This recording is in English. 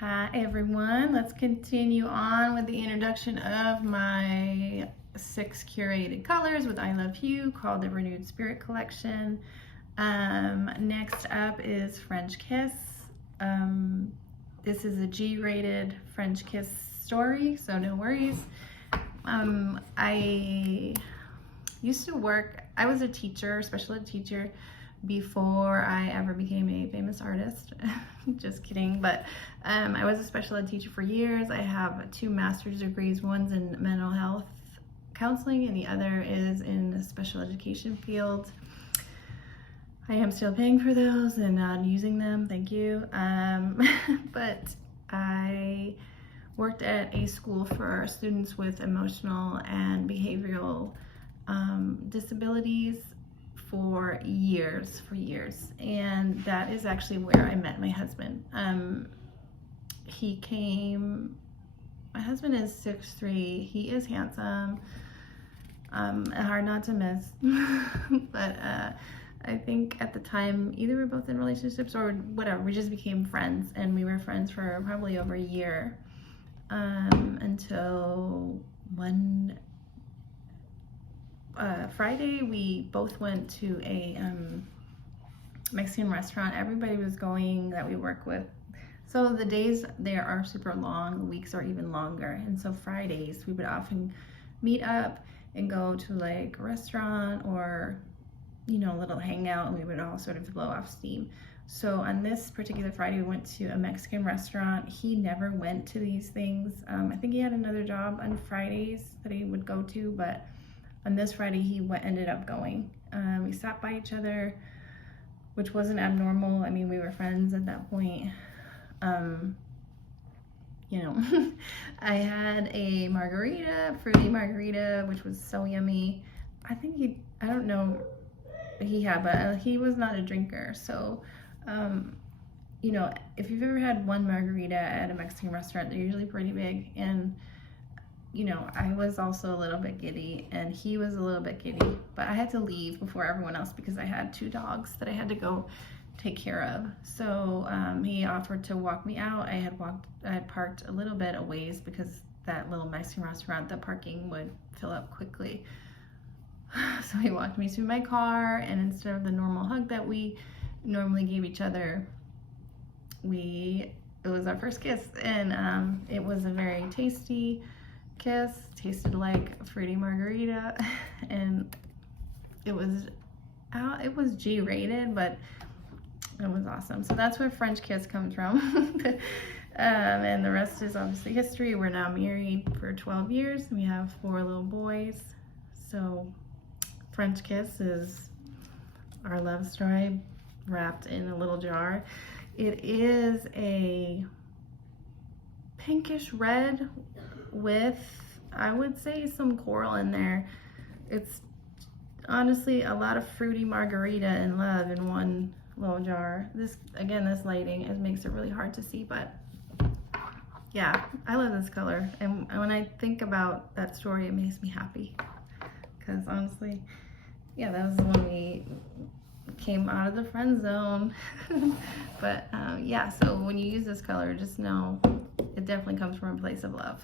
Hi everyone, let's continue on with the introduction of my 6 curated colors with Eye Love Hue called the Renewed Spirit Collection. Next up is French Kiss. This is a G-rated French Kiss story, so no worries. I used to work, I was a teacher, special ed teacher, before I ever became a famous artist. Just kidding, but I was a special ed teacher for years. I have 2 master's degrees. One's in mental health counseling and the other is in the special education field. I am still paying for those and not using them, thank you. But I worked at a school for students with emotional and behavioral disabilities for years, and that is actually where I met my husband. My husband is 6'3", he is handsome, hard not to miss, but I think at the time either we're both in relationships or whatever, we just became friends, and we were friends for probably over a year, until one Friday we both went to a Mexican restaurant. Everybody was going that we work with. So the days there are super long, the weeks are even longer. And so Fridays we would often meet up and go to like a restaurant or, you know, a little hangout, and we would all sort of blow off steam. So on this particular Friday we went to a Mexican restaurant. He never went to these things. I think he had another job on Fridays that he would go to, but on this Friday, he ended up going. We sat by each other, which wasn't abnormal. I mean, we were friends at that point. You know, I had a margarita, fruity margarita, which was so yummy. I don't know what he had, but he was not a drinker. So, you know, if you've ever had one margarita at a Mexican restaurant, they're usually pretty big. And you know, I was also a little bit giddy and he was a little bit giddy, but I had to leave before everyone else because I had 2 dogs that I had to go take care of. So he offered to walk me out. I had parked a little bit a ways because that little Mexican restaurant, the parking would fill up quickly. So he walked me to my car, and instead of the normal hug that we normally gave each other, it was our first kiss, and it was a very tasty kiss. Tasted like fruity margarita, and it was G-rated, but it was awesome. So that's where French Kiss comes from. And the rest is obviously history. We're now married for 12 years. We have 4 little boys. So French Kiss is our love story wrapped in a little jar. It is a pinkish red with, I would say, some coral in there. It's honestly a lot of fruity margarita and love in one little jar. This lighting, it makes it really hard to see, but yeah, I love this color. And when I think about that story, it makes me happy. Because honestly, yeah, that was when we came out of the friend zone. But yeah, so when you use this color, just know it definitely comes from a place of love.